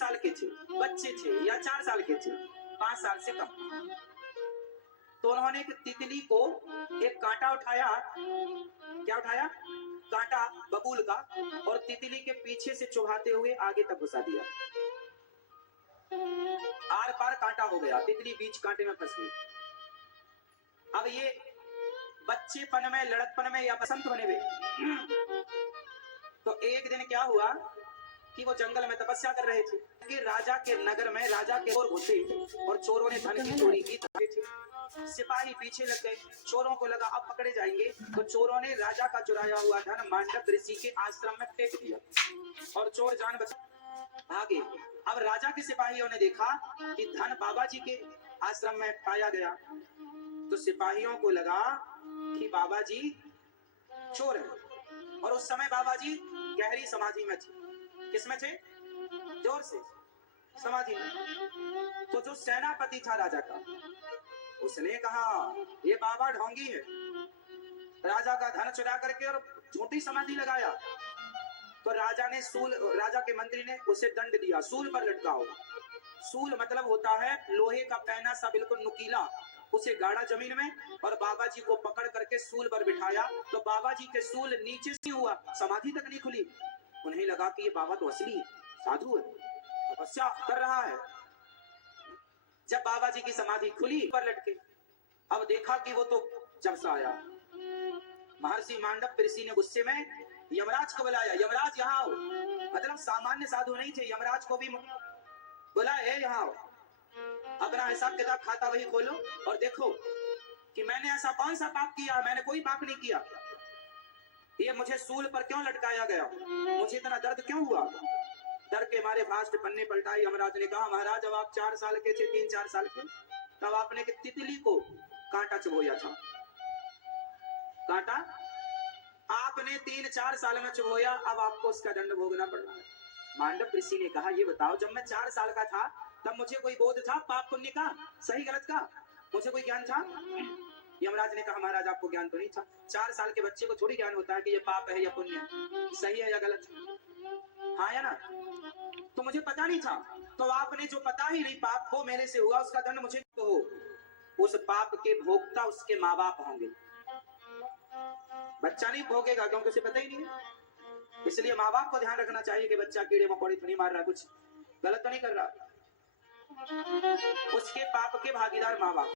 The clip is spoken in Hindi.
साल के थे, बच्चे थे या 4 साल के थे, 5 साल से कम। तो उन्होंने एक तितली को एक कांटा उठाया, क्या उठाया? कांटा बबूल का, और तितली के पीछे से चुभाते हुए आगे तक घुसा दिया। आर पार कांटा हो गया, तितली बीच कांटे में फंस गई। अब ये बच्चेपन में, लड़कपन में या बसंत बने हुए। तो एक दिन क्या हुआ कि वो जंगल में तपस्या कर रहे थे कि राजा के नगर में राजा के चोर घुसे और चोरों ने धन की चोरी की। सिपाही पीछे लग गए, चोरों को लगा अब पकड़े जाएंगे, तो चोरों ने राजा का चुराया हुआ धन मांडव ऋषि के आश्रम में फेंक दिया और चोर जान बचा भागे। अब राजा के सिपाहियों ने देखा कि धन बाबा जी के आश्रम में पाया गया, तो सिपाहियों को लगा कि बाबा जी चोर है। और उस समय बाबा जी गहरी समाधि में थे। किसमें थे? जोर से, समाधि में। तो जो सेनापति था राजा का, उसने कहा ये बाबा ढोंगी है, राजा का धन चुरा करके और झूठी समाधि लगाया। तो राजा के मंत्री ने उसे दंड दिया, सूल पर लटकाओ। सूल मतलब होता है लोहे का पैना सा बिल्कुल नुकीला, उसे गाड़ा जमीन में और बाबा जी को पकड़ करके सूल पर बिठाया। तो बाबा जी के सूल नीचे से हुआ, समाधि तक नहीं खुली। उन्हें लगा कि ये बाबा तो असली साधु है, तपस्या कर रहा है। जब बाबा जी की समाधि खुली पर लटके, अब देखा कि वो तो जब से आया। महर्षि मांडव ऋषि ने गुस्से में यमराज को बुलाया, यमराज यहाँ आओ। मतलब सामान्य साधु नहीं थे, यमराज को भी बुलाए, यहाँ आओ, अपना हिसाब किताब खाता वही खोलो और देखो कि मैंने ऐसा कौन सा पाप किया। मैंने कोई पाप नहीं किया, ये मुझे सूल पर क्यों लटकाया गया, मुझे इतना दर्द क्यों हुआ। डर के मारे फास्ट पन्ने पलटाई। यमराज ने कहा महाराज जब आप 4 साल के थे, 3-4 साल के, तब आपने कि तितली को कांटा चुभोया था। कांटा आपने 3-4 साल में चुभोया, अब आपको उसका दंड भोगना पड़ रहा है। मांडव ऋषि ने कहा ये बताओ, जब मैं 4 साल का था तब मुझे कोई बोध था पाप पुण्य का, सही गलत का? मुझे कोई ज्ञान था? यमराज ने कहा महाराज आपको ज्ञान तो नहीं था। 4 साल के बच्चे को थोड़ी ज्ञान होता है कि ये पाप है या पुण्य है, सही है या गलत, हाँ या ना? तो मुझे पता नहीं था। तो आपने जो पता ही नहीं पाप को मेरे से हुआ, उसका दंड मुझे तो हो। उस पाप के भोगता उसके माँ बाप होंगे, बच्चा नहीं भोगेगा क्योंकि उसे पता ही नहीं है। इसलिए माँ बाप को ध्यान रखना चाहिए कि बच्चा कीड़े मकोड़े तो नहीं मार रहा, कुछ गलत तो नहीं कर रहा। उसके पाप के भागीदार माँ बाप।